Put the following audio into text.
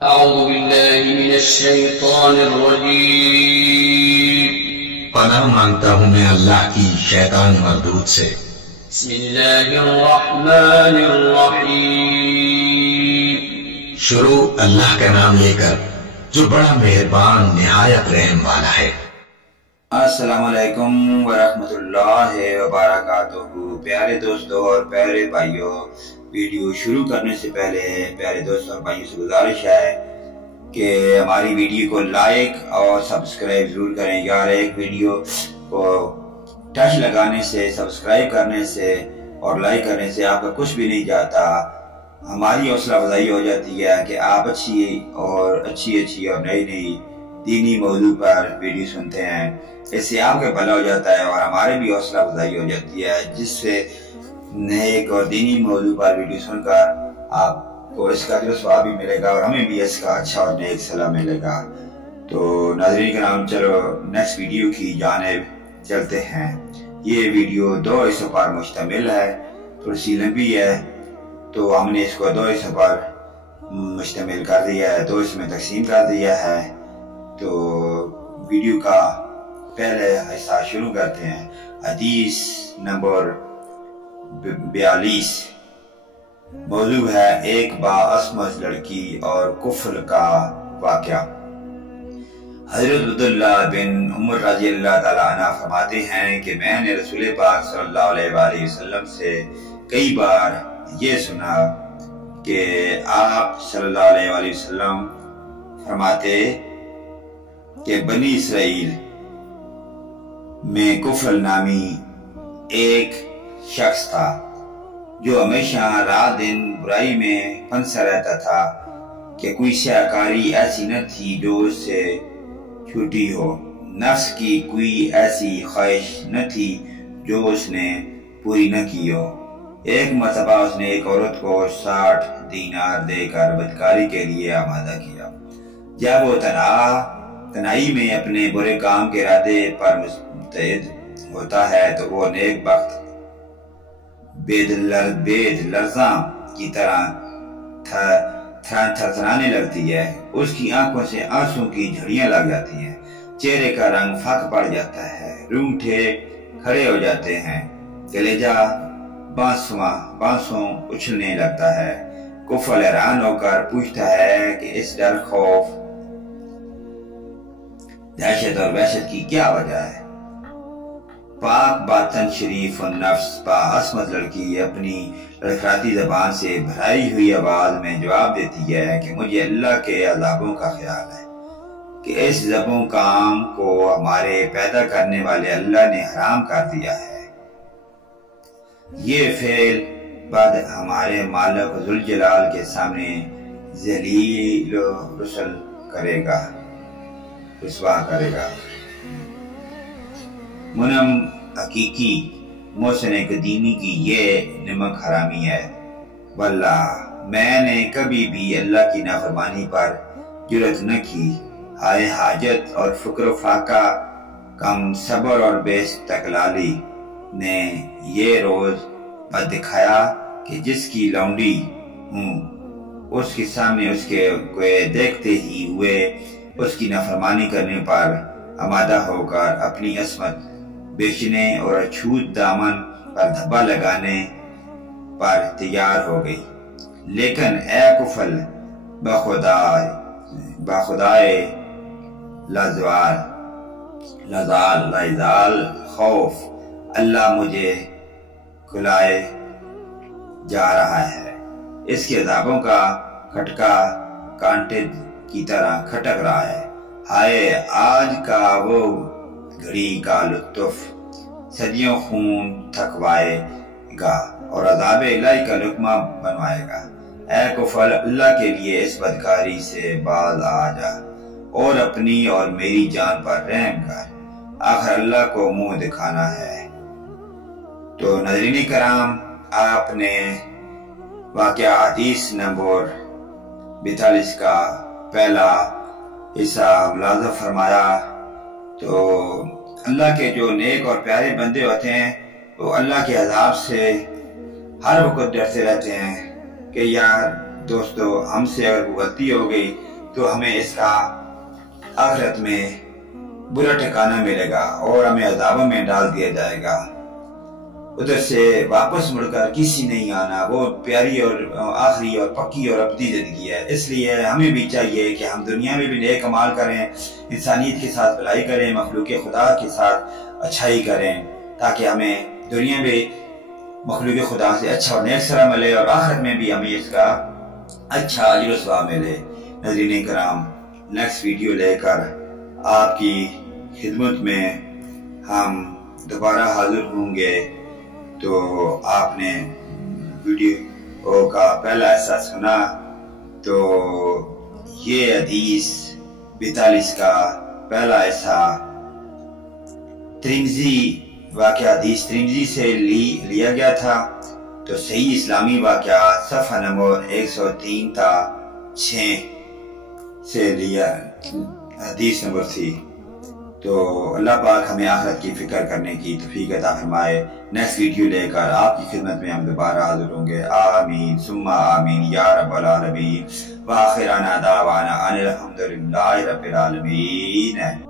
أعوذ بالله من الشيطان الرجيم پناہ مانگتا ہوں میں اللہ کی شیطان مردود سے۔ بسم الله الرحمن الرحيم شروع اللہ کا نام لے کر جو بڑا مہربان نہایت رحم والا ہے۔ السلام علیکم ورحمۃ اللہ وبرکاتہ۔ پیارے دوستوں اور پیارے بھائیوں، ویڈیو شروع کرنے سے پہلے پیارے دوستوں اور بھائیوں سے گزارش ہے کہ ہماری ویڈیو کو لائک اور سبسکرائب ضرور کریں۔ یار ایک ویڈیو کو ٹچ لگانے سے، سبسکرائب کرنے سے اور لائک کرنے سے آپ کا کچھ بھی نہیں جاتا، ہماری حوصلہ افزائی ہو جاتی ہے کہ آپ اچھی اور نئی دینی موضوع پر ویڈیو سنتے ہیں۔ اس سے آپ کا بھلا ہو جاتا ہے اور ہمارے بھی حوصلہ افزائی ہو جاتی ہے، جس سے نیک اور دینی موضوع پر ویڈیو سن کر آپ کو اس کا جو ثواب بھی ملے گا اور ہمیں بھی اس کا اچھا اور نیک صلہ ملے گا۔ تو ناظرین کرام، چلو نیکسٹ ویڈیو کی جانب چلتے ہیں۔ یہ ویڈیو 2 حصوں پر مشتمل ہے، تھوڑی سی لمبی ہے، تو ہم نے اس کو 2 حصوں پر مشتمل کر دیا ہے، 2 حصوں میں تقسیم کر دیا ہے۔ تو ویڈیو کا پہلے حصہ شروع کرتے ہیں۔ حدیث نمبر 42، موضوع ہے ایک باعصمت لڑکی اور کفر کا واقعہ۔ حضرت عبداللہ بن عمر رضی اللہ تعالیٰ عنہ فرماتے ہیں کہ میں نے رسول پاک صلی اللہ علیہ وآلہ وسلم سے کئی بار یہ سنا کہ آپ صلی اللہ علیہ وآلہ وسلم فرماتے کہ بنی اسرائیل میں کفر نامی ایک شخص تھا جو ہمیشہ رات دن برائی میں پھنسا رہتا تھا کہ کوئی سیاکاری ایسی نہ تھی جو اس سے چھوٹی ہو، نفس کی کوئی ایسی خواہش نہ تھی جو اس نے پوری نہ کی ہو۔ ایک مرتبہ اس نے ایک عورت کو 60 دینار دے کر بدکاری کے لیے آمادہ کیا۔ جب وہ تنہائی میں اپنے برے کام کے ارادے پر مستعد ہوتا ہے تو وہ نیک بخت بید لرزاں کی طرح تھرتھرانے لگتی ہے، اس کی آنکھوں سے آنسوں کی جھڑیاں لگ جاتی ہیں، چہرے کا رنگ پھک پڑ جاتا ہے، رونگٹے کھڑے ہو جاتے ہیں، کلیجہ بانسوں اچھلنے لگتا ہے۔ کفر حیران ہو کر پوچھتا ہے کہ اس ڈر، خوف، دہشت اور وحشت کی کیا وجہ ہے؟ پاک باطن شریف النفس باعصمت لڑکی اپنی لڑکھڑاتی زبان سے بھرائی ہوئی آواز میں جواب دیتی ہے کہ مجھے اللہ کے عذابوں کا خیال ہے کہ اس ظلم کام کو ہمارے پیدا کرنے والے اللہ نے حرام کر دیا ہے۔ یہ فعل بعد ہمارے مالک ذوالجلال کے سامنے ذلیل و رسوا کرے گا۔ منم حقیقی محسن قدیمی کی یہ نمک حرامی ہے۔ واللہ میں نے کبھی بھی اللہ کی نافرمانی پر جرأت نہ کی۔ ہائے حاجت اور فقر و فاقہ، کم صبر اور بے استقلالی نے یہ روز بد دکھایا کہ جس کی لونڈی ہوں اس کے سامنے اس کے دیکھتے ہی ہوئے اس کی نافرمانی کرنے پر آمادہ ہو کر اپنی عصمت بیچنے اور اچھوت دامن پر دھبا لگانے پر تیار ہو گئی۔ لیکن اے کفل، بخدائے لازال خوف، اللہ مجھے کھلائے جا رہا ہے، اس کے عذابوں کا کھٹکا کانٹے کی طرح کھٹک رہا ہے۔ ہائے آج کا وہ گھڑی کا لطف صدیوں خون تھکوائے گا اور عذاب الہی کا لقمہ بنوائے گا۔ اے کفر، اللہ کے لیے اس بدکاری سے باز آ جا اور اپنی اور میری جان پر رحم کر، آخر اللہ کو منہ دکھانا ہے۔ تو ناظرین کرام، آپ نے واقعہ حدیث نمبر 42 کا پہلا حصہ ملاحظہ فرمایا۔ تو اللہ کے جو نیک اور پیارے بندے ہوتے ہیں وہ اللہ کے عذاب سے ہر وقت ڈرتے رہتے ہیں کہ یار دوستو ہم سے اگر کوئی غلطی ہو گئی تو ہمیں اس کا آخرت میں برا ٹھکانہ ملے گا اور ہمیں عذابوں میں ڈال دیا جائے گا. ادھر سے واپس مڑ کر کسی نہیں آنا. وہ پیاری اور آخری اور پکی اور ابدی زندگی ہے. اس لیے ہمیں بھی چاہیے کہ ہم دنیا میں بھی نیک اعمال کریں, انسانیت کے ساتھ بھلائی کریں, مخلوق خدا کے ساتھ اچھائی کریں, تاکہ ہمیں دنیا میں مخلوق خدا سے اچھا اور نیک سرا ملے اور آخرت میں بھی ہمیں اس کا اچھا اجر و ثواب ملے. ناظرین کرام, نیکسٹ ویڈیو لے کر آپ کی خدمت میں ہم دوبارہ حاضر ہوں گے. تو آپ نے ویڈیو کا پہلا حصہ سنا, تو یہ حدیث 42 کا پہلا حصہ ترمذی واقعہ حدیث ترمذی سے لیا گیا تھا. تو صحیح اسلامی واقعہ صفحہ نمبر 103 تا 6 سے لیا حدیث نمبر تھی. تو اللہ پاک ہمیں آخرت کی فکر کرنے کی توفیق عطا فرمائے. نیکسٹ ویڈیو لے کر آپ کی خدمت میں ہم دوبارہ حاضر ہوں گے. آمین ثم آمین یا رب العالمین. وآخرنا دعوانا ان الحمدللہ رب العالمین.